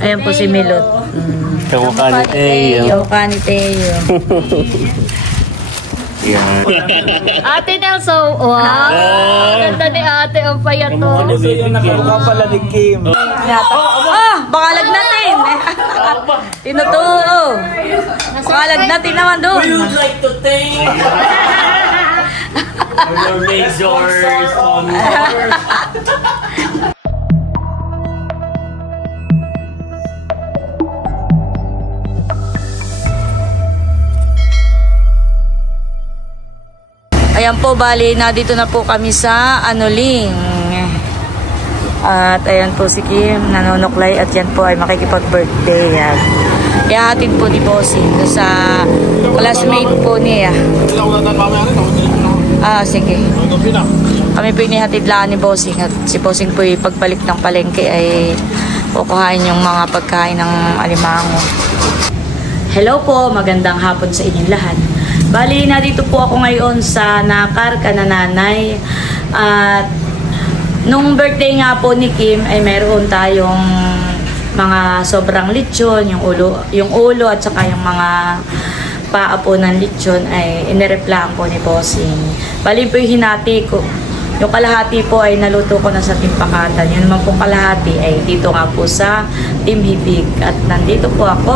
Ayan po si Milot. Kamukha ni Teo. Kamukha ni Teo. Yan. Ate Nelson. Wow. Ganda ni ate. Ang payat to. Kamukha pala ni Kim. Baka lagnatin. Tinutuo. Baka lagnatin naman doon. We would like to thank your major sponsors. Ayan po, bali, na dito na po kami sa Anuling. At ayan po si Kim, nanonoklay at yan po ay makikipag-birthday. Yan. Ihahatid po ni Bossing sa classmate po niya. Sige. Kami po inihatid lang ni Bossing at si Bossing po pagbalik ng palengke ay kukuhain yung mga pagkain ng alimango. Hello po, magandang hapon sa inyong lahat. Bali, na dito po ako ngayon sa Nakar, Kanananay. At nung birthday nga po ni Kim ay meron tayong mga sobrang lechon, yung ulo at saka yung mga paa po ng lechon ay inireplaan po ni Bossing. Bali po yung hinati ko. Yung kalahati po ay naluto ko na sa Timpakatan. Yun naman po kalahati ay dito nga po sa Timhibig. At nandito po ako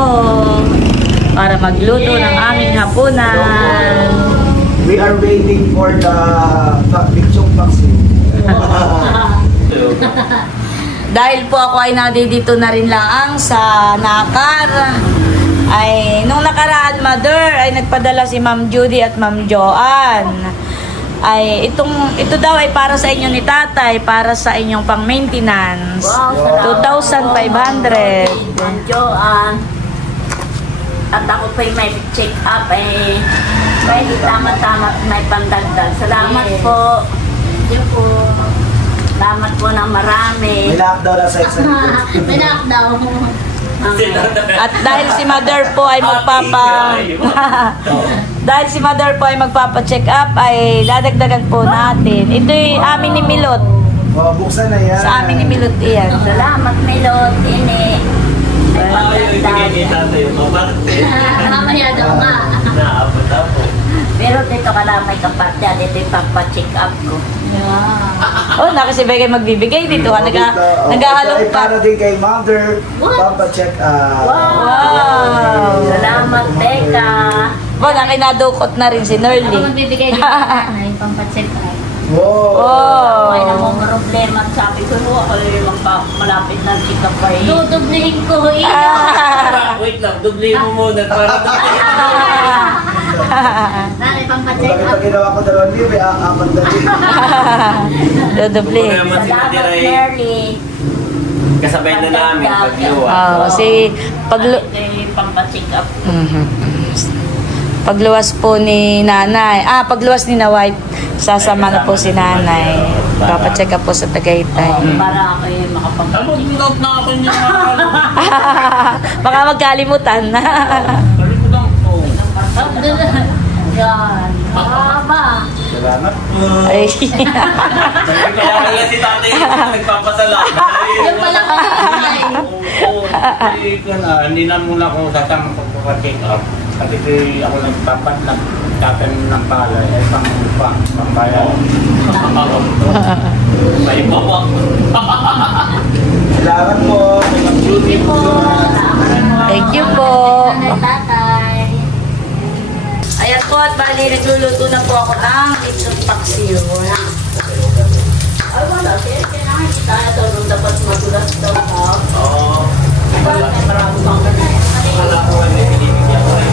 para magluto ng aming hapunan. We are waiting for the lechong vaccine. Dahil po ako ay dito na rin lang sa Nakar, ay nung nakaraan, Mother, ay nagpadala si Ma'am Judy at Ma'am Joanne. Ay ito daw ay para sa inyo ni Tatay, para sa inyong pang-maintenance. Wow, 2,500. Ma'am Joanne. At ako pa may check up eh. Pwede tama-tama may pandagdag. Salamat po. Thank you po. Salamat po ng marami. May lockdown na sa exam. May lockdown. At dahil si Mother po ay dahil si Mother po ay magpapa-check up, ay dadagdagan po natin. Ito'y amin ni Milot. Buksan na yan. Sa amin ni Milot iyan. Salamat Milot. Ini. Mamaya daw nga. Pero dito ka lang may kapatya. Dito yung pagpa-check up ko. Nakasibay kayo magbibigay dito. Naghahalong pa. Para din kay Mother. Papa-check up. Wow! Salamat, Teka. Nakinadukot na rin si Nerly. Ako magbibigay dito na yung pampacheck up. Wow! May namang problema. Sabi ko, ako yung malapit na check up pa eh. Dudublihin ko eh. Wait lang, dublihin mo muna para Nari, pampacheck Bakit up. pag ginawa ko 2,000, may apat na din. Dudubli. Salamat, Nerly. kasabay na namin pagluwa. Kasi pampacheck up. Pagluwas po ni nanay, pagluwas ni na White, sasama na po si nanay. Papacheck up po sa Tagaytay. Para kayo makapag-check. Mag-out na ako niya. Baka magkalimutan na. Kalimutan ko. Yan. Mama. Salamat po. Ay. Kaya pala si tatay nagpapasalamat. Yung pala Hindi na muna ako sasamang pagpapacheck up. Kasi ako nagtatanim ng palay. Ay pangbayan. May bawa. Salamat po. Thank you po. Tatay. Ayan po at bali nagluluto na po ako ng lechon paksiw. Ay, wala. Kailangan tayo daw nung dapat magulat daw ha. Oo. Marami pang ganun. Wala ko na binibigyan ko rin.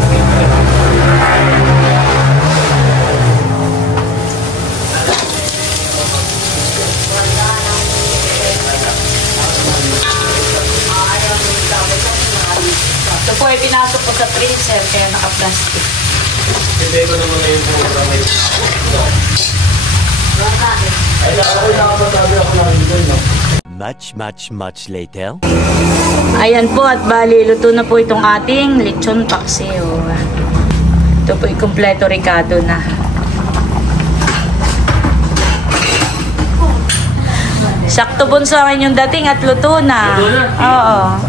Ito po ay pinasok ko sa freezer kaya naka-plastic. Hindi ko naman na yung program ay Much later. Ayan po at bali luto na po itong ating lechon paksiw. Ito po ay kompleto ricado na. Sakto bunso ang inyong dating at luto na. Oo.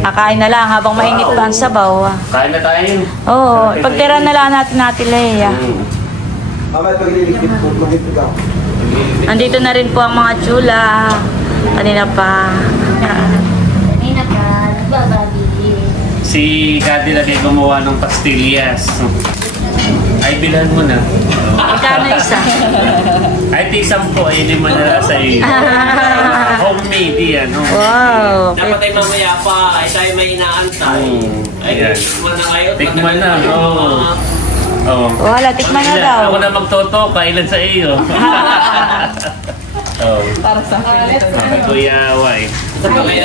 Kakain na lang habang mainit pa ang sabaw. Kain na tayo. Oo, pagtira na lang natin Leia. Mamaya pagliligpit po, maghipid ako. Andito na rin po ang mga chula. Kanina pa. Kanina pa, nagbabagi. Si Kati lagi gumawa ng pastillas. Ay, bilhan mo na. Magkano isa? Ay, tisang po ay hindi man na sa iyo. Homemade yan. No? Wow. Dapat ay mamaya pa, ay tayo may inaantay. Ay, Ayan. tikman na kayo. Tikman na, oo. Oh. Wala, tikman na daw. Ako na magtoto, kailan sa iyo. Oh. Para sa Okay, Kuya Wai. Sa kaya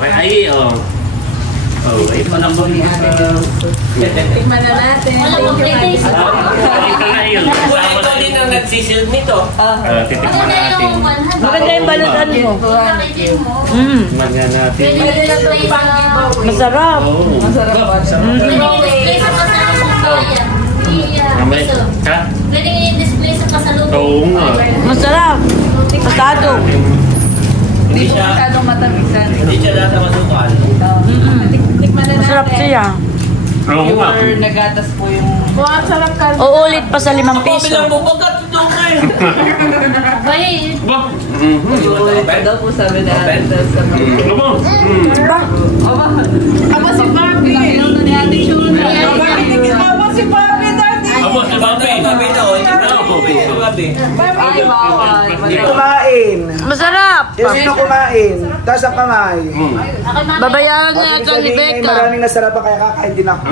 Okay, ay, oh. Oh, ay pa nang bumili sa... Tikman na natin. Wala pang 3 days. Ito na yun. Wala ito din ang nagsisilid nito. Titikman natin. Maganda yung balutan mo. Tikman nga natin. Masarap. Oh. Masarap. Mamay. Ha? Pwede i-display sa pasalubong. Oo nga. Masarap. Pasado. Hindi siya masyadong matamisan. Hindi siya data masukal. Masarap siya. Oo nga. Nagatas po yung... Uulit pa sa 5 Bilang piso. mo, bagat ito kayo. Bay, Ba? daw po sabi na sa Ano ba? Aba si Barbie! Nakilala ni Ate Shuna. Aba si Barbie, Daddy! Abo, si Bobby. Babi ito. Babi. Ay, bawal. Kumain. Masarap. Yung sino kumain? Taas ang kamay. ako mami. Babayaran na Bakit ito ni sabihin na Becca. maraming nasarap pa kaya kakain din ako.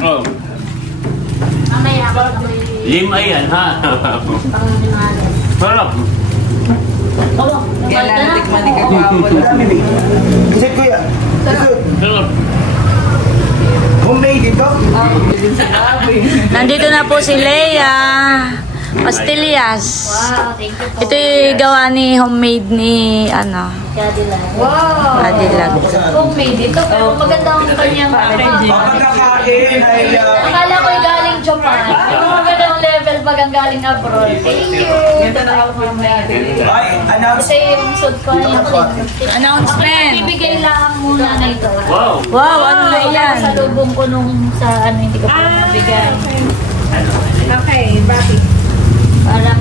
Oh. Mamaya ako i- Lima yan, ha? pang-limanan. Sarap. Oo, Kaya nabalik na. natikman ni Kagwapol. Marami din. Kasi kuya, Sarap. homemade ito. Yun sa Barbie. Nandito na po si Leia. Pastillas. Wow, thank you po. Ito yung gawa ni homemade ni Cadillac. Wow! Cadillac. Homemade ito, pero maganda ang kanyang packaging. Pagkakain ay... Akala ko yung galing Japan. Yung magandang level pag ang galing abroad. Thank you. Ganda na ako mamaya. Ay, announce. Kasi yung sud ko Announcement. Ibigay lang muna na ito. Wow. Wow, ano na yan? Sa lubong ko nung sa hindi ko pa mabigay. Okay, bakit? Para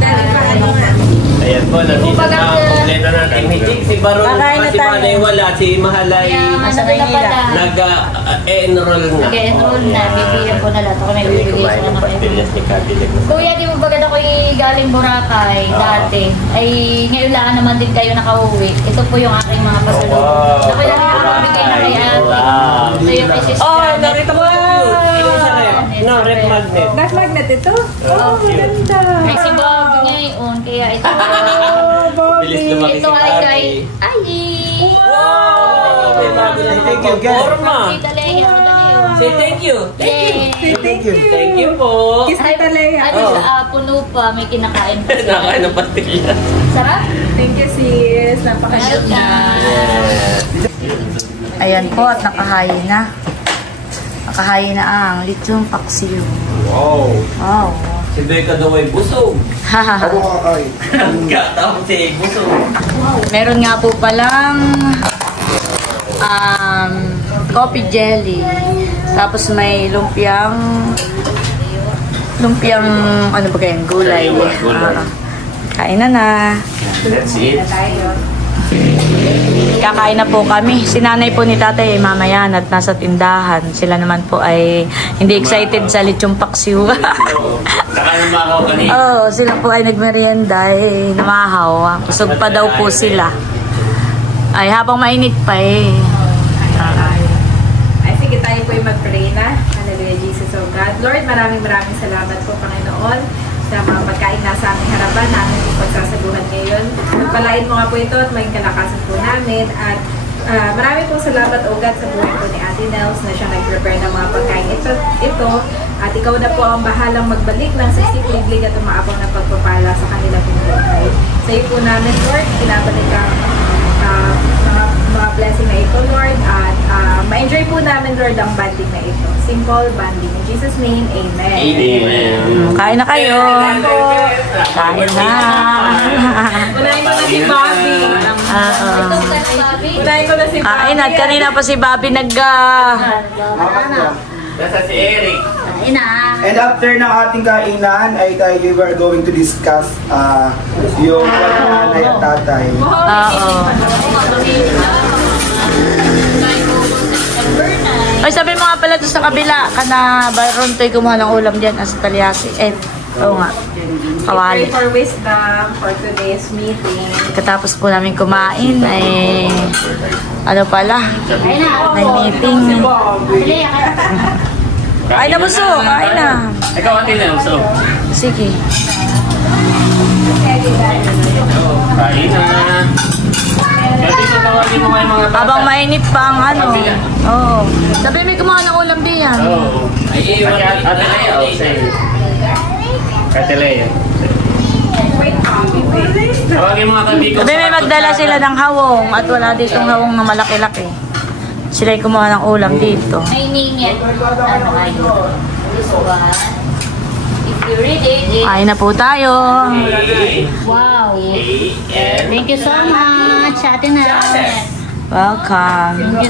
Ayan po, nandito Kumbaga, na kompleto natin. Hindi, si Baron, Kakain na si tayo. Manay wala, si Mahalay kaya Nasa ano na Maynila. pala. nag-enroll na. Nag-enroll na. Bibigyan ko na lahat. Ako may bibigay Kumain sa ng mga pastillas ni Cadillac. Kuya, di mo bagad ako galing Boracay dati. Ay, ngayon lang naman din kayo nakauwi. Ito po yung aking mga pasalubong. Wow. Ako lang nakakabigay na kay ate. Wow. Ito yung kay Sis Oh, Janet. narito mo! No, red magnet. Black magnet ito? Oh, ganda! Ay, si Bob ngayon. Kaya ito. Oh, Bilis Bobby! lumaki Ito si ay kay... Ate. Ay! Wow! May bago na Thank you, guys. forma. Tita Leia, madali yun. Say thank you. Yay! Thank you. Thank you po. Kiss Tita Leia. Ano siya, puno pa. May kinakain pa siya. Nakain ng pastillas. Sarap? Thank you, sis. Napaka-cute na. Ayan po at nakahayin na. Nakahayin na ang lechong paksiw. Wow. Wow. Si Becca daw ay busog. Ako kakain. Katawag si busog. Meron nga po palang coffee jelly. Tapos may lumpiang ano ba kayo? Gulay. Gulay. Kain na. That's it. Kakain na po kami. Si nanay po ni tatay ay mamayan at nasa tindahan. Sila naman po ay hindi excited sa lechong paksiw. Nakain mo ako kanina. Oo, sila po ay nagmerienda ay namahaw. Busog pa daw po sila. Ay, habang mainit pa eh. Ay, sige, tayo po ay mag-pray na. Hallelujah, Jesus, oh God. Lord, maraming salamat po, Panginoon, sa mga pagkain na sa aming harapan namin po pagsasaluhan ngayon. Pagpalain mo nga po ito at maging kalakasan po namin. At maraming pong salamat, oh God, sa buhay po ni Ate Nels na siya nag-prepare ng mga pagkain ito. At ikaw na po ang bahalang magbalik ng sisip-liglig at umaabang na pagpapala sa kanila pong buhay. Sa iyo po namin, Lord, pinabalik ang mga blessing na ito, Lord. At ma-enjoy po namin, Lord, ang banding na ito. simple bonding. In Jesus' name, amen. Amen. Kain na kayo. Kain na. Unahin ko na si Bobby. Unahin ko na si Bobby. Kain at kanina pa si Bobby Nasa si Eric. And after ng ating kainan, ay tayo we are going to discuss yung nanay at tatay. Oo. Ay, sabi mo nga pala doon sa kabila, kana Baron Toy kumuha ng ulam dyan as talyasi. Oo nga. Kawali. Pray for wisdom for today's meeting. Katapos po namin kumain, ay ano pala, may meeting. Kain na buso, kain na. Ikaw atin na, so. Sige. Kain na. Kasi tatawagin mo nga yung mga bata. Habang mainit pa ang ano. Oo. Sabi may kumuha ng ulam diyan. Oo. Ay, iwan Ate Lea. Ate Lea. Tawagin mga kaibigan. Sabi may magdala sila ng hawong at wala ditong hawong na malaki-laki. Sila yung kumuha ng ulam dito. May name yan. Ano kayo? This one. If you read it, Kain na po tayo. wow. Thank you so much, Ate Nels. Welcome.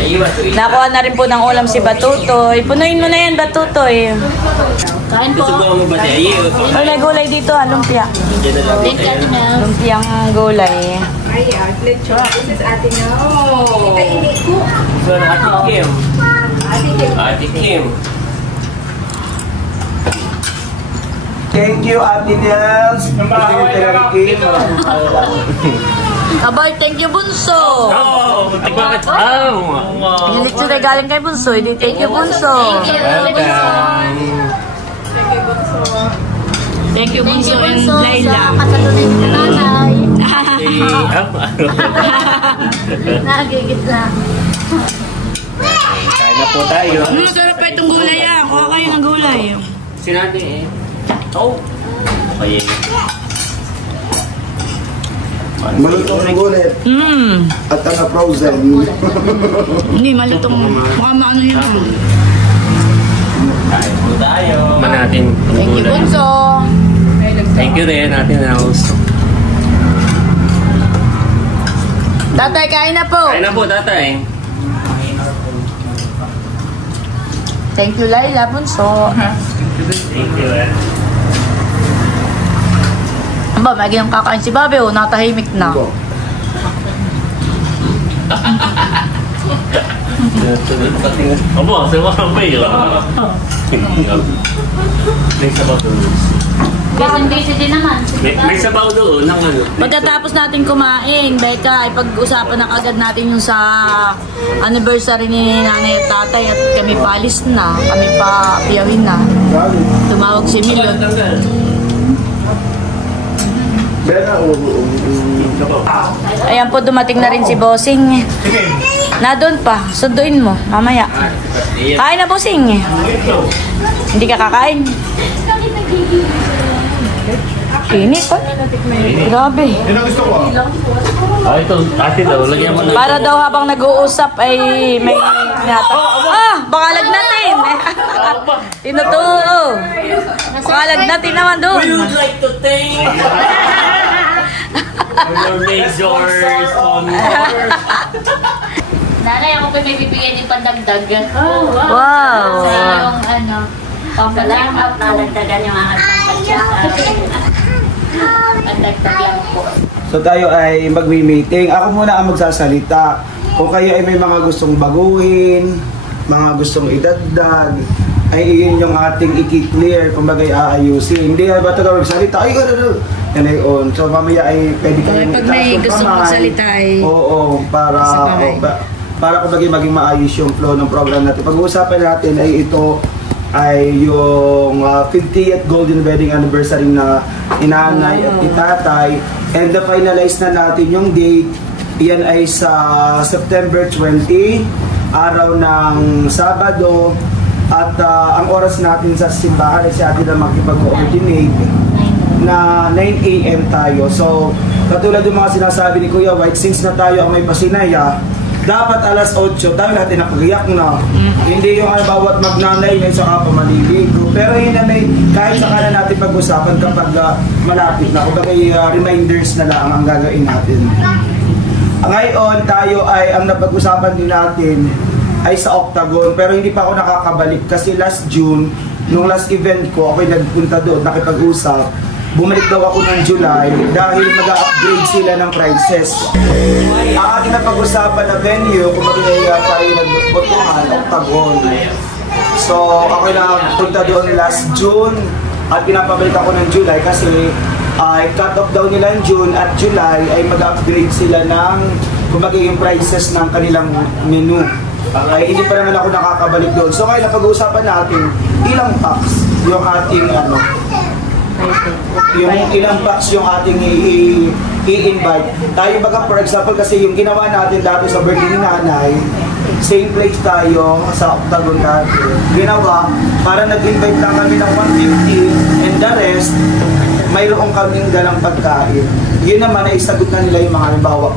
Ay, iwan to. Nakuha na rin po ng ulam si Batutoy. Punuin mo na yan, Batutoy. Kain po. Gusto mo ba siya? Iyo. Ay, may gulay dito, lumpia. Thank you, Ate Nels. Lumpiang gulay. Ay, lechon. This is Ate Nels. Kita ini ko. So, Ate Kim. Ate Kim. Ate Kim. Thank you, Ate Nels. Thank you, Terangkin. Abay, thank you, Bunso. Oh, bakit? Yung lechon ay galing kay Bunso. Hindi, thank you, Bunso. Thank you, Bunso and Layla. Kasalunin ko nanay. Nagigit na. Kain na po tayo. Sarap pa itong gulay ah. Kuha kayo ng gulay. Sinabi eh. Oh. Ayun. Malutong ng gulit at frozen. Hindi, malutong. Mukha maano yun. Kain po tayo. Natin. Thank you, Bunso. Thank you rin, Ate Nels. Tatay, kain na po. Kain na po, tatay. Thank you, Layla, Bunso. Thank you, eh. Aba, may ginang kakain si Bobby, oh, natahimik na. Abo, sa mga ba yun? May sabaw doon. Busy din naman. May sabaw doon ng ano. Pagkatapos natin kumain, Becca, ay pag-usapan na agad natin yung sa anniversary ni nanay at tatay at kami pa alis na, kami pa piyawin na. Tumawag si Milot. Ayan po, dumating na rin si Bossing. Na doon pa, sunduin mo, mamaya. Kain na, Bossing. Hindi ka kakain. Init pa. Grabe. Ito, ate daw, lagyan mo na. Para daw habang nag-uusap ay may nata. Baka lagnatin. Tinutuo. Baka lagnatin naman doon. We would like to thank your major sponsor. Nanay, ako pa may bibigyan din pandagdag. Oh, wow. Wow. Sa yung ano, pampalamat na nagdagan yung aking pampalamat. Pandagdag lang po. So tayo ay magmi-meeting. Ako muna ang magsasalita. Kung kayo ay may mga gustong baguhin, mga gustong idagdag, ay iyon yung ating i-clear, kumbaga aayusin. Hindi ba ito magsalita? Ay, gano'n. Yan ay on. So mamaya ay pwede kayong Pag may gustong magsalita ay... Oo, para kumbaga maging maayos yung flow ng program natin. Pag-uusapan natin ay ito ay yung 50th Golden Wedding Anniversary na inanay at itatay, and na-finalize na natin yung date. Iyan ay sa September 20, araw ng Sabado, at ang oras natin sa simbahan ay si ate na makipag-coordinate na 9 AM tayo. So katulad ng mga sinasabi ni Kuya White, since na tayo ang may pasinaya, dapat alas 8, tayo natin nakagayak na. Hindi yung bawat magnanay may saka pa maliligo. Pero yun na may, kahit saka na natin pag-usapan kapag malapit na. Kumbaga reminders na lang ang gagawin natin. Ngayon, tayo ay, ang napag-usapan din natin ay sa Octagon. Pero hindi pa ako nakakabalik kasi last June, nung last event ko, ako'y nagpunta doon, nakipag-usap. Bumalik daw ako ng July dahil mag-upgrade sila ng prices. Ang ating napag-usapan na venue, kung magigaya tayo nagbotohan, Octagon. So, ako'y nagpunta doon last June at pinapabalik ako ng July kasi cut off daw nila ng June at July ay mag-upgrade sila ng kung magiging prices ng kanilang menu. Ay hindi pa naman ako nakakabalik doon. So, kaya napag-uusapan natin ilang packs yung ating yung ilang packs yung ating i-invite. Tayo baga for example kasi yung ginawa natin dati sa birthday ni nanay, same place tayo sa Octagon dati. Ginawa, para nag-invite lang kami ng 150 and the rest, mayroong kaming dalang pagkain. Yun naman ay sagot na nila yung mga halimbawa,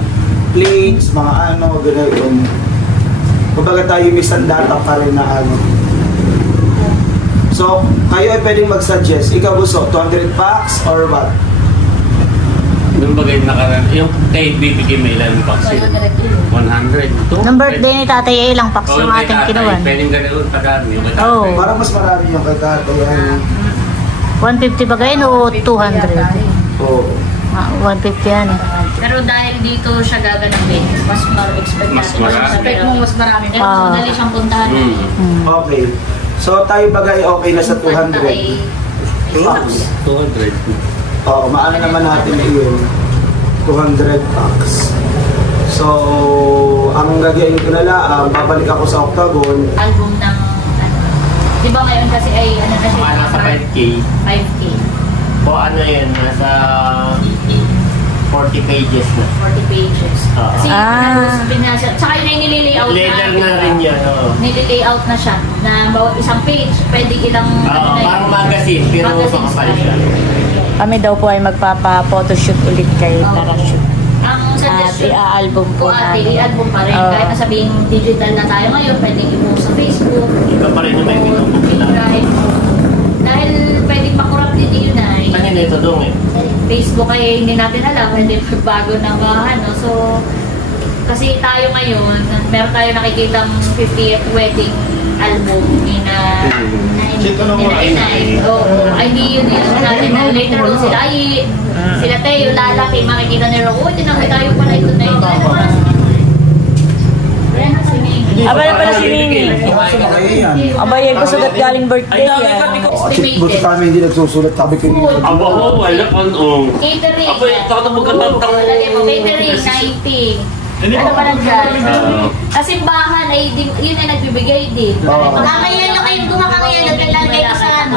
plates, mga gano'n. Kumbaga tayo may sandata pa rin na So, kayo ay pwedeng mag-suggest. Ikaw gusto, 200 packs or what? Yung bagay yung kay bibigay may ilang packs yun? 100. Nung birthday ni tatay ay ilang packs yung ating kinuha. Pwedeng ganun padami yung kay tatay. Oo. Parang mas marami yung kay tatay. 150 ba gayon o 200? Oo. 150 yan. Pero dahil dito siya gaganapin, mas expect Mas natin. marami. Expect mo mas marami. Pero Ah. madali siyang puntahan. Okay. So, tayo bagay okay na sa 200 packs. 200. Oo, maano naman natin yun. 200 packs. So, ang gagawin ko na lang, babalik ako sa Octagon. Album ng, di ba ngayon kasi ay, na siya? Nasa 5K. 5K. O yan, nasa 40 pages na. 40 pages. Kasi pinasa, tsaka yun ay nililayout Letter na rin yan. Nililayout na siya na bawat isang page, pwede ilang Parang magazine, pero makapal siya. Kami daw po ay magpapa-photoshoot ulit kay Parachute. Ang At suggestion i-album po ate, namin. i-album pa rin. Kahit na sabihin digital na tayo ngayon, pwede i-post sa Facebook. Ikaw pa rin yung may pinupukila. Dahil pwedeng makurap din yun ay. Kanina ito doon Facebook ay hindi natin alam, hindi bago ng So, kasi tayo ngayon, meron tayo nakikitang 50th wedding album ni na inay. Oo, ay hindi yun natin na later on sila ay sila tayo lalaki, makikita nila, tinangay tayo pala ito na yun. Aba na pala si Nini. Abay, gusto dat galing birthday yan. Buti kami hindi nagsusulat, sabi ko yun. Aba ko, wala pa noong. Catering. Abay, takot ang magkatantang. Catering, 90. Ano ba nagdaan? Kasimbahan ay yun ay nagbibigay din. Makakayan na kayo, kumakakayan na talalagay ka sa ano.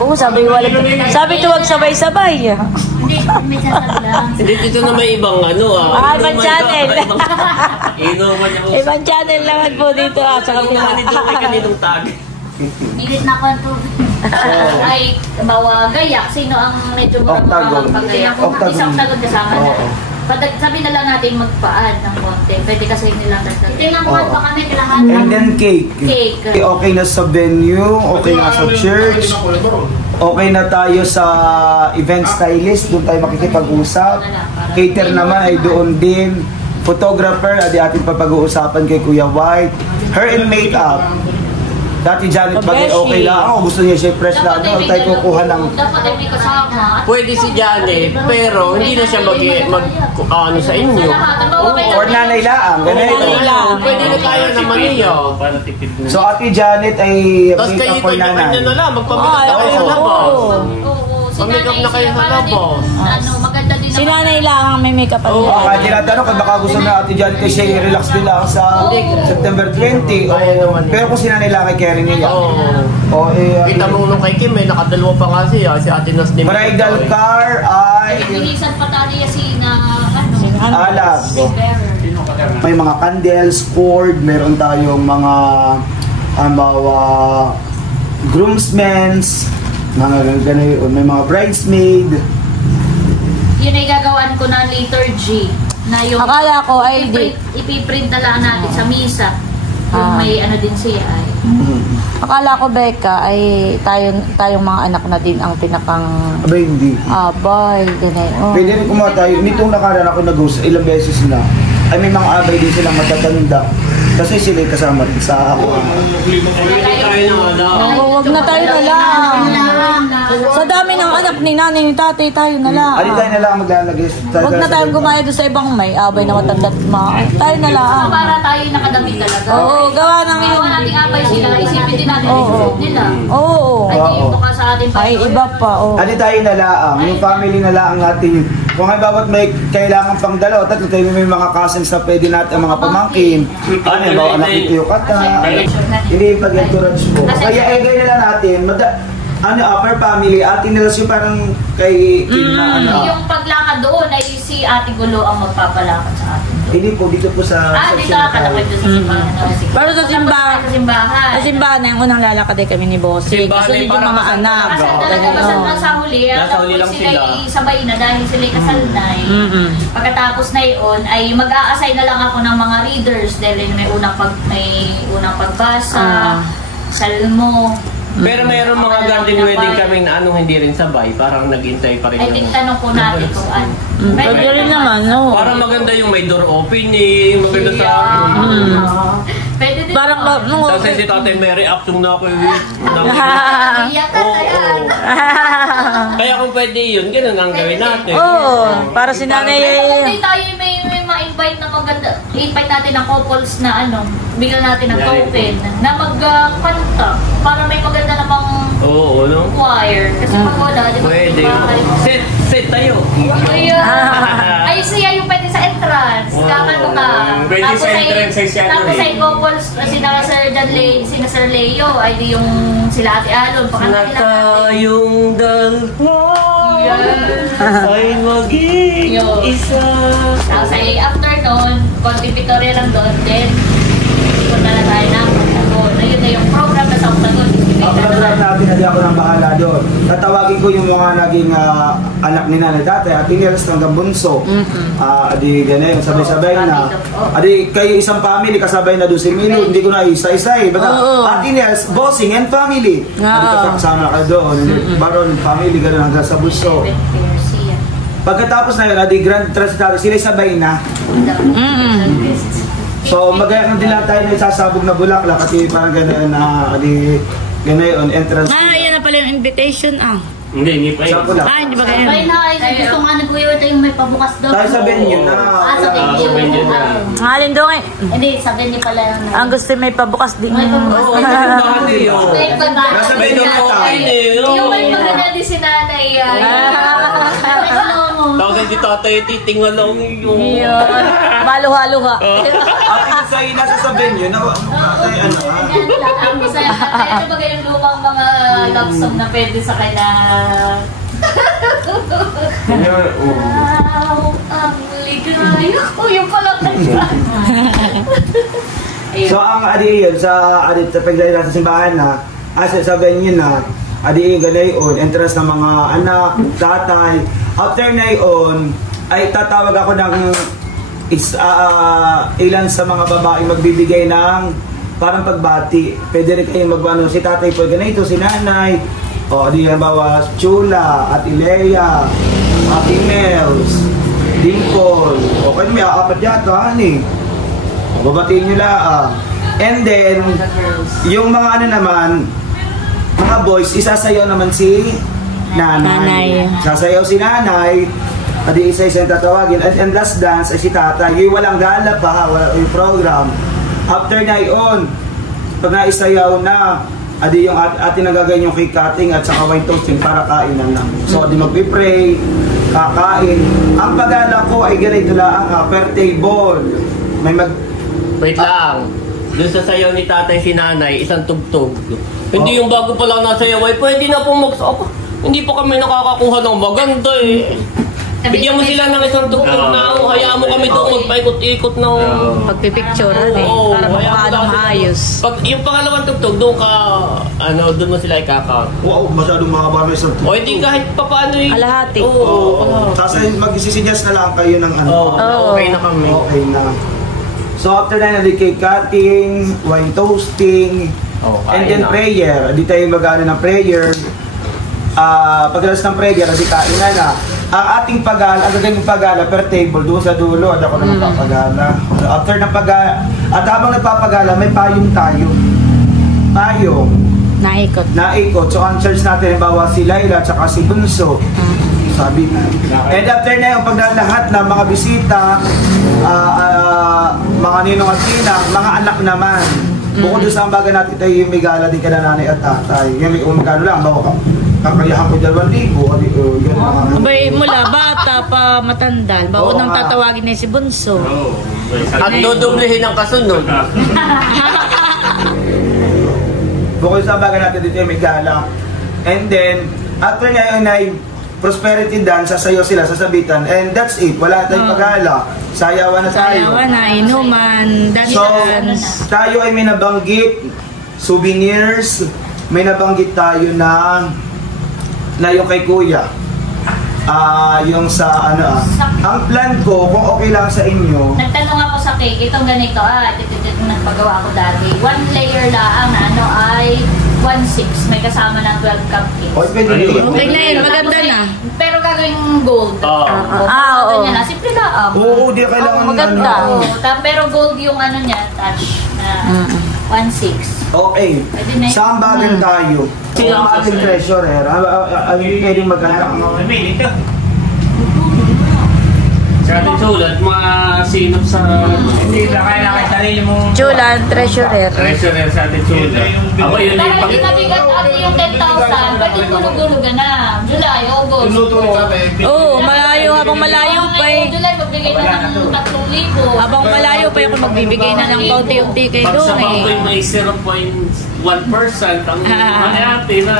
Oo, sabi tuwag sabay-sabay. Hindi, may sasabi lang. Hindi, dito na may ibang Ibang channel. Inuman niya po. Ibang channel naman po dito sa Inuman nito kay kaninong tag. Minit na ko to. Ay, bawa gayak. Sino ang medyo Octagon. pag-gayak? Octagon. Isang Octagon kasama na. Oo. Sabi na lang natin magpaan ng konti. Pwede kasi nilang dagdag. Tingnan Oo. pa kami kailangan. And then cake. Cake. Okay na sa venue, okay na sa church, okay na tayo sa event stylist, doon tayo makikipag-usap. Cater naman ay doon din. Photographer, adi ating papag-uusapan kay Kuya White. Hair and makeup. Dati Janet bagay okay lang. Ako gusto niya siya fresh lang. Ano tayo kukuha ng... Dapat ay may kasama. Pwede si Janet, pero hindi na siya ano sa inyo. Or nanay laang. Ganito. Pwede na tayo naman niyo. So Ate Janet ay Tapos kayo makeup for ito, nanay. na lang, magpamilap na kayo sa labas. Mag-makeup na kayo sa labas. Ano, maganda din Si nanay lang ang may makeup at Oo, kaya tinatanong kung baka gusto na Ate Janet ay siya i-relax din lang sa September 20. Pero kung sinanailangan kay Karen niya. Oo, Kita mo nung kay Kim, nakadalawa pa nga siya, si Ate Nas ni bridal car ay Pinisan pa tayo si na ano. alag. Bearer. May mga candles, cord, meron tayong mga groomsmen's, mga ganun, may mga bridesmaid. Yun ay gagawin ko na liturgy. Na yung Akala ko ay di. ipiprint na lang natin sa misa. Yung may ano din siya ay. Akala ko, Becca, ay tayong mga anak na din ang tinakang Abay, hindi. abay, gano'n. Pwede rin kumuha tayo. Nitong nakaraan ako nag-host, ilang beses na. Ay may mga abay din silang matatanda. Kasi sila kasama din sa ako. Huwag na tayo na lang. Sa dami ng anak ni nanay ni tatay, tayo na lang. Alin tayo na lang maglalagay. Huwag na tayong gumaya doon sa ibang may abay na matanda at mga. Tayo na lang. So, para tayo nakadamit talaga. Oo, gawa ng... Ginawa nating abay sila, isipin din natin yung susunod nila. Oo. Ay, dito ka sa atin pa. Ay, iba pa, oo. Alin tayo na lang. Yung family na lang natin. Kung ay bawat may kailangan pang dalawa, tatlo tayo may mga cousins na pwede natin ang mga pamangkin. Ano yung bawa anak ni Tio Kata. Hindi pag-encourage po. Kaya egay na lang natin. Per family, atin nila siya parang kay Kim na ano. Yung paglakad doon ay si Ate Gulo ang magpapalakad sa atin. Hindi po, dito po sa Dito ka kalakad doon sa simbahan. Pero sa simbahan, Sa simbahan. sa simbahan na yung unang lalakad ay kami ni Bossy. Simbahan Kasunod ay yung parang mga anak. Kasi talaga kasal na sa huli. Nasa huli lang Sila sila. sabay na dahil sila kasal na. Pagkatapos na yun, ay mag-a-assign na lang ako ng mga readers dahil may unang pagbasa, salmo. Pero mayroon mga garden wedding kaming na anong hindi rin sabay. Parang naghintay pa rin Ay, yung... tinanong po natin kung ano. Pwede rin naman, no? Parang maganda yung may door opening, maganda sa... Pwede din. Parang, Tapos si Tatay Mary, actung na ako yung... Iyak ka Oo. tayan. Kaya kung pwede yun, ganun ang gawin natin. Oo, para si nanay Hindi tayo may ma-invite na maganda. I-invite natin ng couples na bigyan natin ng token na magkanta para may maganda namang Oo, no? choir. Kasi pag wala, di ba? Pwede. Set tayo. Ay, siya yung pwede sa entrance. Kakanto ka. Pwede sa entrance ay siya. Tapos ay couples, sina Sir Leo, ay di yung sila Ate Alon. Pakanta Na nila natin. tayong dalawa ay maging Yun. isa. Tapos ay after nun, konting pictorial lang doon. Then, ikot na lang tayo ng Octagon. Ayun na yung program na sa Octagon. Ang program natin, hindi ako nang bahala doon. Tatawagin ko yung mga naging anak ni nanay dati, at tinils hanggang bunso. Adi ganyan, sabay-sabay na. Adi kayo isang family, kasabay na doon si Milo, hindi ko na isa-isa eh. Baka, at tinils, bossing and family. Adi kasama ka doon. Baron, family, gano'n hanggang sa bunso. Pagkatapos na yun, adi grand transitary, sila sabay na. So, magandang din lang tayo na isasabog na bulaklak kasi parang gano'n na, adi, gano'n, entrance. yan na pala yung invitation, Hindi pa Sa yun. pula. Hindi ba kayo? Ay, gusto nga ni Kuya ito yung may pabukas doon. Tayo sa venue na. Sa venue. sa venue na. Ngalin doon eh. Hindi, sa venue pala yun. Ang gusto may pabukas din. May pabukas Oo, doon. hindi yun. May pabukas. Nasa venue na tayo. Yung may maganda din si nanay. Tapos hindi tatay titingnan lang yung... Maluha-luha. At sa nasa sa venue, na ano, Ano ba yung lumang mga love song na pwede sa kanya? Ang ligaya ko, yung pala So ang adi yun, sa pagdali sa simbahan na, sa venue na, adi yun ganayon, entrance ng mga anak, tatay. After na yun, ay tatawag ako ng ilan sa mga babae magbibigay ng parang pagbati. Pwede rin kayong magwano, si tatay po ganito, si nanay, o di yan bawa Chula, at Ilea, Ate Mels, Dimple, o kayo may apat yata, ani. Babatiin nyo lang. And then, yung mga ano naman, mga boys, isasayaw naman si nanay. Sasayaw si nanay, adi isa-isa yung tatawagin. And last dance ay si tatay. Yung walang gala pa, wala yung program. After na yun, pag naisayaw na, adi yung atin nagagawin yung cake cutting at saka wine toasting para kainan lang. So, adi magpipray, kakain. Ang pagala ko ay ganito lang, per table. May Wait lang. Doon sa sayaw ni tatay si nanay, isang tugtog. Hindi yung bago pa lang nasayaw ay pwede na pong hindi pa kami nakakakuha ng maganda eh. Bigyan mo sila ng isang tugtog na hayaan mo kami doon magpaikot-ikot ng... Pagpipicture eh. Oo, Para hayaan mo mukha lang sila. maayos. Pag yung pangalawang tugtog, doon ka, doon mo sila ikakount. Wow, masyadong mahaba may isang O hindi kahit papaano eh. Kalahati. Oo. Tapos mag-isisuggest na lang kayo ng ano. Oo. Okay na kami. Okay na. So after that, cake cutting, wine toasting, and then prayer. Di tayo mag-ano ng prayer. Pagdalas ng prayer, di kain na. Ang ating pagala, ang gagawin pagala per table, doon sa dulo, at ako na magpapagala. After ng pagala, at habang nagpapagala, may payong tayo. Payong. Naikot. So ang church natin, halimbawa si Laila at saka si Bunso. Sabi na. And after na yung lahat ng mga bisita, mga ninong at ninang, mga anak naman. Bukod doon sa ambagan natin tayo yung may gala din ka na nanay at tatay. Yung may umagano lang, bawa kakayahan ko 2,000. Abay, mula bata pa matanda. Bago nang tatawagin niya si Bunso. At dodoblehin ang kasunod. Bukod sa ambagan natin dito yung may gala. And then, after ngayon ay prosperity dance, sasayaw sila, sasabitan, and that's it. Wala tayong pagala. Sayawan na tayo. Sayawan na, inuman, dance. So, tayo ay may nabanggit, souvenirs, may nabanggit tayo na yung kay Kuya. Yung sa ang plan ko, kung okay lang sa inyo. Nagtanong ako sa cake, itong ganito, ito nagpagawa ko dati. 1 layer lang na ay 1/6, may kasama ng 12 cupcakes. O, pwede yun. Bigla yun, maganda na. Pero gagawing gold. Oo. Ganyan na, simple lang. Oo, di kailangan maganda. Pero gold yung niya, touch na 1/6. Okay. Sa ambagan tayo. Sino ang ating treasurer? Pwedeng magkano? Sa ating sulat, mga sinop sa... Hindi na kailangan sarili mo... Julan, treasurer. Treasurer sa ating sulat. Ako yun yung Para hindi nabigat yung 10,000, pwede tulog-tulugan na. July, August. Oo, malayo. Habang malayo pa eh. July, magbigay na ng 3,000. Habang malayo pa yung magbibigay na ng paunti-unti kay Pag doon sa bangko eh. may 0.1% ang mayati na...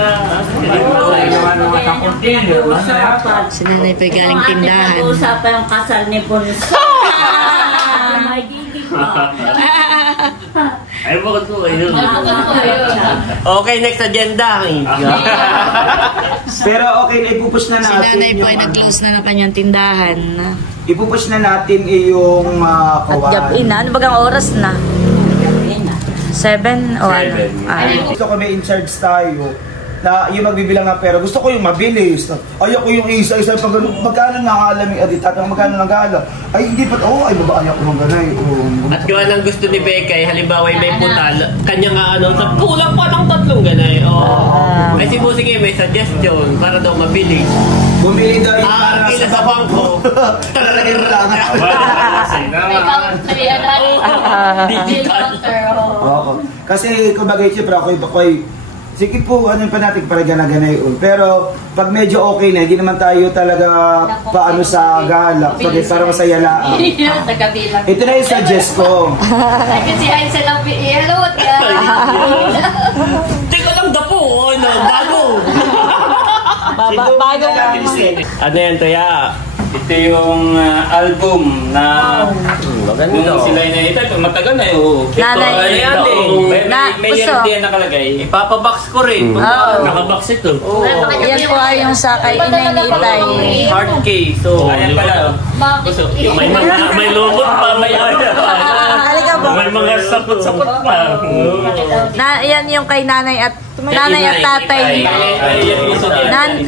Si nanay pa galing tindahan. Nag-uusapan yung kasal ni Bunso. May hindi pa. Ay, bakit po kayo? Okay, next agenda. Pero okay, ipupush na Si natin nanay po ay nag-close na ng kanyang tindahan. Ipupush na natin yung At gabi na. Ano bagang oras na? 7 o ano? Gusto ko may in charge tayo na yung magbibilang ng pera. Gusto ko yung mabilis. Ayaw ko yung isa-isa pag magkano na alam yung adit at magkano nang gala. Ay hindi pa, ay baba ayaw ko ng ganay. At gawa ng gusto ni Bekay, halimbawa may putal, kanya nga sa kulang pa ng 3 ganay. Ay si Busing may suggestion para daw mabilis. Bumili daw yung para Kila sa bangko. Talalagyan lang. Oo. Kasi kumbaga siyempre ako ay sige po, ano pa natin para gana-ganay. Pero pag medyo okay na, hindi naman tayo talaga paano sa gala. Para masaya lang. Ito na yung suggest ko. Kasi ay sila hello. Teka lang dapo, bago. Bago. Ano yan, Toya? Ito yung album na Maganda. sila ito matagal na yun. Nanay. May Gusto. yan nakalagay. Ipapabox ko rin. Nakabox ito. Yan po ay yung sa kay Inay ni Itay. Hard case. So, Ayan pala. may lumot pa, may Halika po. may mga sapot-sapot pa. Yan yung kay nanay at tatay.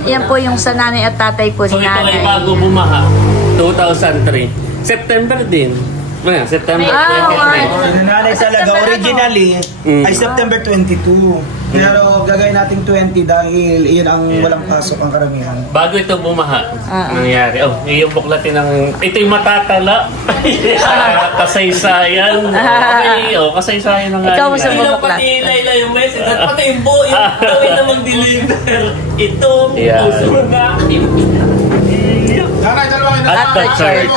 Yan po yung sa nanay at tatay po So ni ito ay nanay. bago bumaha. 2003. September din. September 23. Nanay talaga originally ay September 22. Pero gagawin natin 20 dahil iyon ang walang pasok ang karamihan. Bago ito bumaha, nangyari. Yung buklatin ng... Ito yung matatala. Kasaysayan. Kasaysayan ng... Ikaw mo sa buklat. Pati Layla yung message. At pati yung buo, yung gawin na mag-deliver. Ito, puso na. Nanay, dalawa At the church.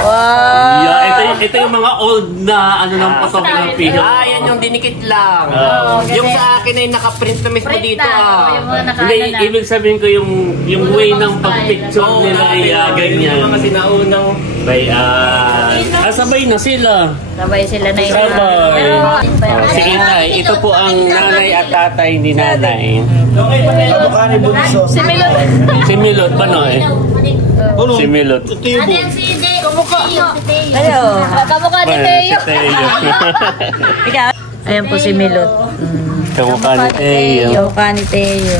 Wow. Yeah, ito yung ito yung mga old na ano ng photography. Yan yung dinikit lang. Yung sa akin ay nakaprint na mismo Print dito. na, yung mga Hindi, nakaano na. ibig sabihin ko yung way ng pagpicture nila ay ganyan. Mga sinaunang sabay na sila. Sabay sila na yun. Sabay. Pero, Sige tay, ito po ang nanay at tatay ni nanay. Kamukha ni Bunso. si Milot. Si Milot ba no eh? Si Milot. Ano yan si Teo? Kamukha niyo. Hello. Kamukha ni Si Teo. Teo. Ikaw? Ayan po si Milot. Kamukha ni Teo. Kamukha ni Teo.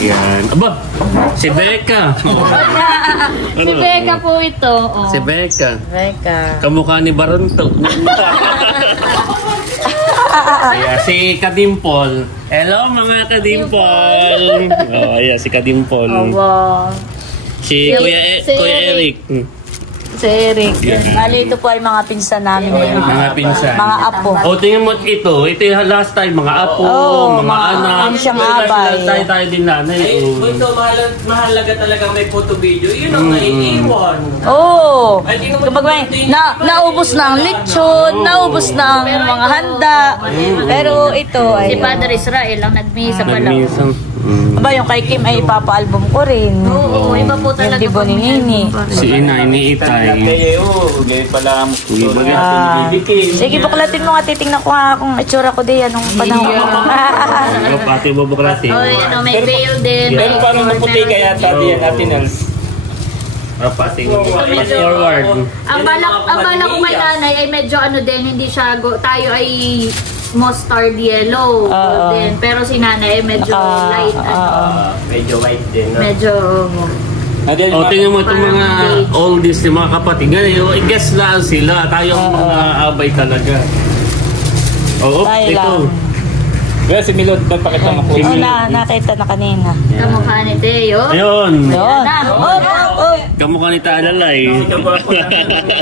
Yan. Aba, si Becca. Si Becca po ito. Oh. Si Becca. Becca. Kamukha ni Baronto. Si Kadimpol. Hello mga Kadimpol. Si Kadimpol. Wow. Si Kuya Eric. Si Eric. Yeah. Bali, ito po ay mga pinsan namin. Mga pinsan. Mga apo. Tingnan mo ito yung last time, mga apo, mga anak. Siyang abay. Tayo din nanay. Ito, mahalaga talaga may photo video. Yun ang naiiwan. Oo. Kapag may naubos na ang lechon, naubos na ang mga handa. Pero ito ay... Si Padre Israel ang nagmisa pala. Aba, yung kay Kim ay ipapa-album ko rin. Oo, iba po talaga. Hindi po ni Nini. Si Inay ni Itay. Gaya pala mo. Sige, buklatin mo nga. Titingnan ko nga kung itsura ko din anong panahon. Pati bubuklati. Oh, yun, may veil din. Pero parang maputi kaya tabi yan natin else. Pati fast forward. Ang balak ko kay nanay ay medyo ano din, hindi siya, tayo ay mustard yellow. Din. Pero si nanay ay medyo light. Medyo white din. Medyo... Tingnan mo itong mga oldies ni mga kapatid. Ngayon, i-guess lang sila. Tayong mga abay talaga. Oo, Tayo ito. lang. Kaya si Milot, magpakita mo po. Nakita na kanina. Kamukha ni Teo. Ayun. Yun. Kamukha ni Taalalay.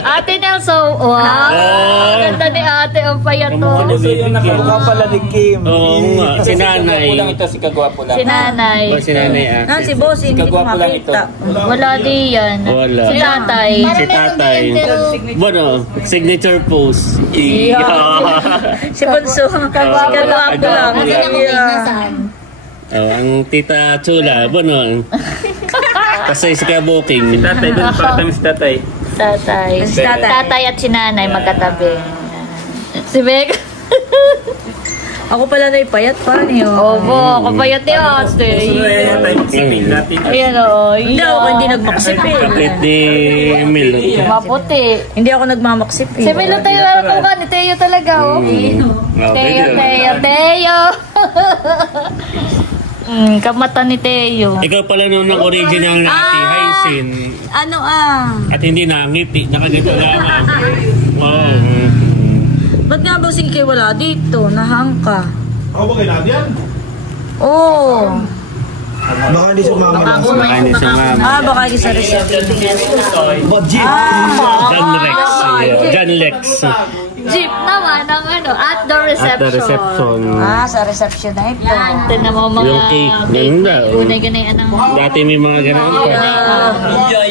Ate Nelson. Wow. Ganda ni ate. Ang payat to. Kamukha pala ni Kim. Oo nga. Si nanay. Lang ito, si Kagwapo lang. Si nanay. Si nanay Si Boss, hindi ko Kagwapo lang ito. makita. Wala di yan. Wala. Si tatay. Si tatay. Bueno, signature pose. Si Bunso. Kagwapo lang. Ang tita Chula, bueno. Kasi si Kabuking. Tatay, doon pa kami si tatay. Tatay. Si tatay. Tatay at si nanay magkatabi. Si Beck. Ako pala na ipayat pa niyo. Obo, kapayat ni ate. Ayan o. Hindi ako hindi nagmaksipin. Kapit ni Mil. Maputi. Hindi ako nagmamaksipin. Si Milo tayo kumukha ni Teo talaga oh. Teo. Kamata ni Teo. Ikaw pala nung original na ngiti, Hysin. Ano At hindi na ngiti, nakagito lamang. Wow. Ba't nga ba sige kayo wala dito? Nahangka. Ako ba kayo natin? Oo. Baka hindi sumama lang. Ano sa mama? Baka hindi sa reception. Budget! John Lex. John Lex. Jeep naman ang ano, at the reception. At the reception. Sa reception na ito. Yan, tinan mo mga Yung cake. Yung daw. Gunay-ganay anong... Dati may mga ganun pa.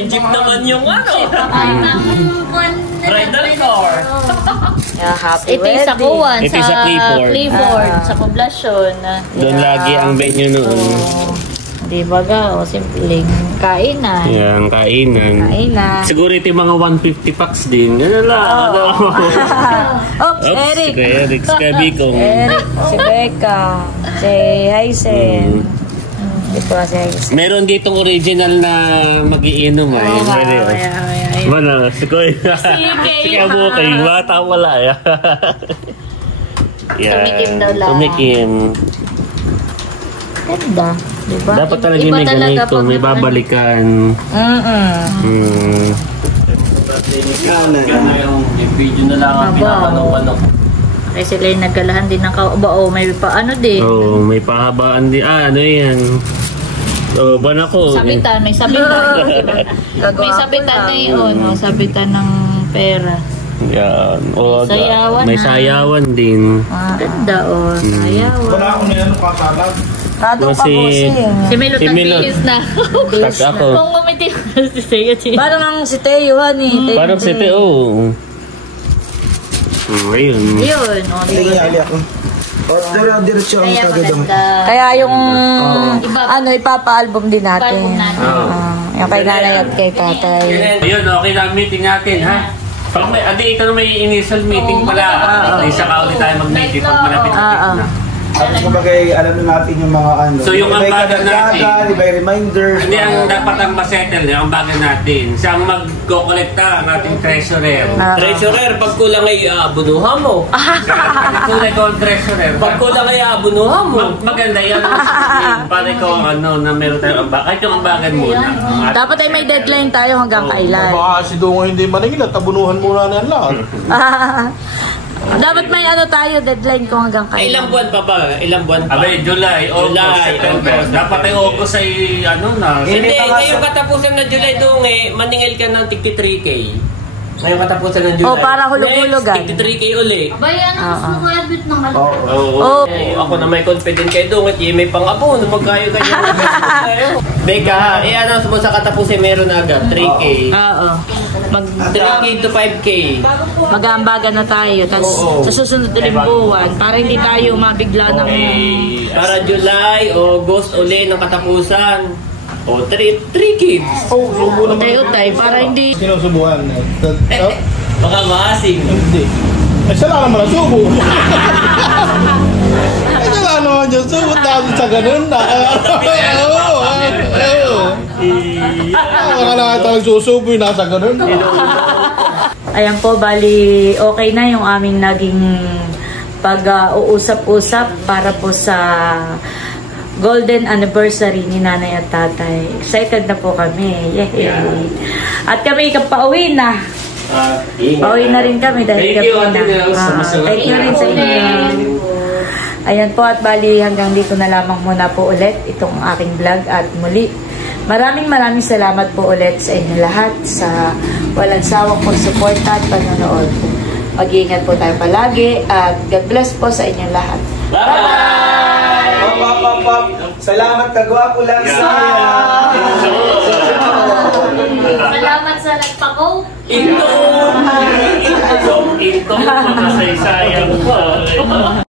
Jeep naman yung ano. Bridal car. Happy Ito yung sa Kuwan, Ito yung sa Clifford. Clifford, sa poblasyon. Doon lagi ang venue noon. Di ba ga? O, simpleng kainan. Yan, kainan. Kainan. Siguro ito yung mga 150 packs din. Ganun lang. Oops, Eric. Si Eric, si Kabikong. Eric, si Becca, si Hysen. Hindi po si Hysen. Meron ditong original na magiinom ay. Mana, si Koy. Si Kabukay, bata wala. Tumikim daw lang. Tumikim. Ganda. Diba? Dapat talaga Iba may talaga ganito, pag- may babalikan. Yung video na lang ang pinapanong-panong. Kasi sila yung nagkalahan din ng oh, may pa ano din. Oh, may pahabaan din. Ano yan? Oh, ban ako. Sabitan, may sabitan. May sabitan na yun, sabitan ng pera. Yan. Oh, May sayawan may na. sayawan din. Ganda, sayawan. Wala ako na yan, kasalag. Tato pa Si- Bossing. Si Milot Si Milot. nagbihis na. Tapos ako. Kung umiti ko si Seo, Parang ang si Teo, honey. Parang si Teo. Ayun. Yun, o, Sige, diba? ali ako. O, diretso ang Kaya kagad. maganda. Kaya yung, ipapa-album din natin. Ipapa-album natin. Yung kay nanay at kay tatay. Ayun, okay na ang meeting natin, ha? Pag may, ito na may initial meeting pala. Hindi siya ka ulit tayo mag-meeting pag malapit na. At kumbaga, alam na natin yung mga ano. So, yung iba'y ambagan natin. kadagdagan, iba'y reminders. Hindi, ang dapat ang masettle, yung bagan natin. Siyang mag-collecta ang ating treasurer. Treasurer, pag kulang ay abunuhan mo. Kung ikaw ang treasurer, Pag kulang ay abunuhan mo. maganda yan. Para ikaw ang ano, na meron tayong ambagan. Kahit yung ambagan muna. Dapat ay may deadline tayo hanggang kailan. Baka si Dungo hindi maningil at tabunuhan muna na yan lahat. Dapat may ano tayo, deadline kung hanggang Ay, ilang kailan. buwan pa ba? Ilang buwan pa? Abe, July, August, September. Dapat ay August ay ano na. Hindi, ngayong katapusan ng July doon maningil ka ng 3K. Ngayong katapusan ng July. O, para hulog-hulugan. Next, 3K uli. Bayan ang sumabit ng alam. Oo. Ako na may confident kayo doon at may pang-apo na magkayo kayo. Beka, i-announce mo sa katapusan meron na agad, 3K. Oo. 3K to 5K. Mag-aambagan na tayo. Tapos sa susunod ulit buwan, para hindi tayo mabigla ng... Para July, August uli ng katapusan. O, 3 kids. Utay-utay, para hindi... Sinusubuhan. Baka maasing. Hindi. Ay, sala naman ang subo. Ay, sala naman yung subo. Tapos sa ganun na. Baka lang ito nagsusubo yung nasa ganun. Ayan po, bali okay na yung aming naging pag-uusap-usap para po sa golden anniversary ni nanay at tatay. Excited na po kami. Yay! At kami pauwi na. Pauwi na rin kami dahil Thank you, gabi Ate na. Nels. Thank you rin sa inyo. Ayan po at bali hanggang dito na lamang muna po ulit itong aking vlog at muli. Maraming salamat po ulit sa inyo lahat sa walang sawang pagsuporta at panonood. Mag-iingat po tayo palagi at God bless po sa inyong lahat. Bye-bye! Salamat kagwapo lang sa Salamat sa nagpako. Ito, makasaysayan pa.